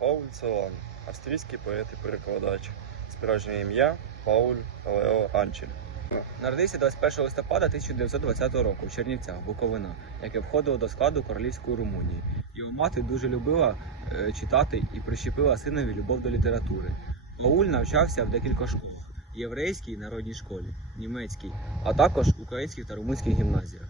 Пауль Целан, австрійський поет і перекладач. Справжнє ім'я Пауль Лео Анчель. Народився 21 листопада 1920 року в Чернівцях, Буковина, яке входило до складу королівської Румунії. Його мати дуже любила е, читати і прищепила синові любов до літератури. Пауль навчався в декількох школах: єврейській народній школі, німецькій, а також українських та румунських гімназіях.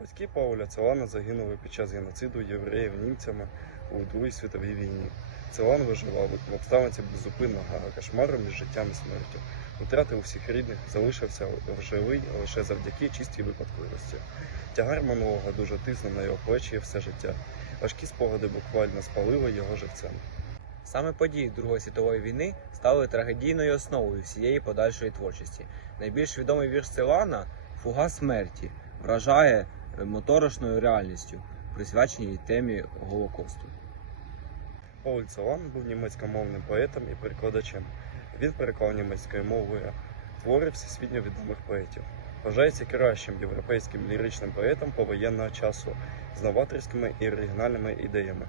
Батьки Пауля Целана загинули під час геноциду євреїв німцями у Другій світовій війні. Целан виживав в обставинці беззупинного кошмару між життям і смертю. Втратив усіх рідних, залишився живий лише завдяки чистій випадковості. Тягар минулого дуже тиснув на його плечі все життя. Важкі спогади буквально спалили його живцем. Саме події Другої світової війни стали трагедійною основою всієї подальшої творчості. Найбільш відомий вірш Целана Фуга смерті вражає е, моторошною реальністю, присвяченій темі Голокосту. Пауль Целан був німецькомовним поетом і перекладачем. Він переклав німецькою мовою твори всесвітньо відомих поетів. Вважається кращим європейським ліричним поетом повоєнного часу з новаторськими і оригінальними ідеями.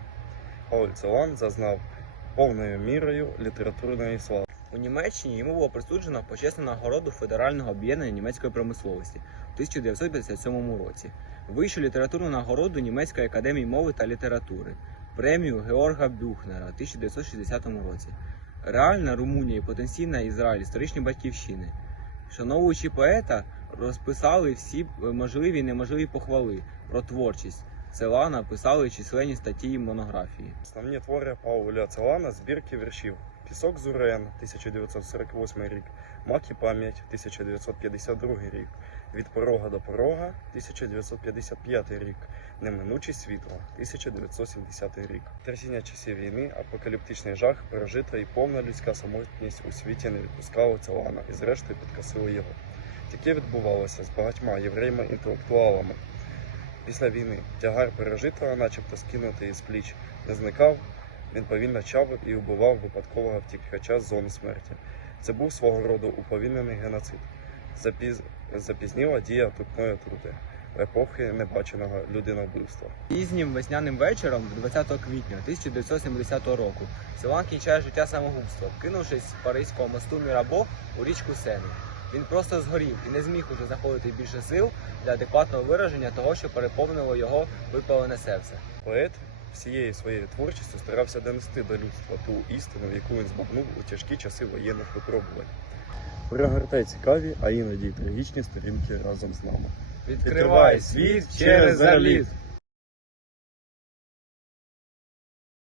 Пауль Целан зазнав повною мірою літературної слави. У Німеччині йому було присуджено почесну нагороду Федерального об'єднання німецької промисловості у 1957 році, вищу літературну нагороду Німецької академії мови та літератури, премію Георга Бюхнера у 1960 році. Реальна Румунія і потенційна Ізраїль історичні батьківщини. Шановуючи поета, розписали всі можливі і неможливі похвали про творчість. Целана писали численні статті і монографії. Основні твори Пауля Целана збірки віршів Пісок Зурен 1948 рік, Мак і пам'ять 1952 рік, Від порога до порога 1955 рік, Неминуче світло 1970 рік. Трясіння часів війни, апокаліптичний жах, пережита і повна людська самотність у світі не відпускало Целана і зрештою підкосило його. Таке відбувалося з багатьма євреями-інтелектуалами. Після війни тягар пережитого, начебто скинутий із пліч, не зникав, він повільно чавив і вбивав випадкового втікача з зони смерті. Це був свого роду уповільнений геноцид. Запіз... Запізніла дія тупної отрути, в епохи небаченого людиновбивства. Пізнім весняним вечором, 20 квітня 1970 року, Силан кінчає життя самогубством, кинувшись з Паризького мосту Мірабо у річку Сену. Він просто згорів і не зміг уже знаходити більше сил для адекватного вираження того, що переповнило його випалене серце. Поет всією своєю творчістю старався донести до людства ту істину, яку він збагнув у тяжкі часи воєнних випробувань. Перегортай цікаві, а іноді й трагічні сторінки разом з нами. Відкривай світ через заліт!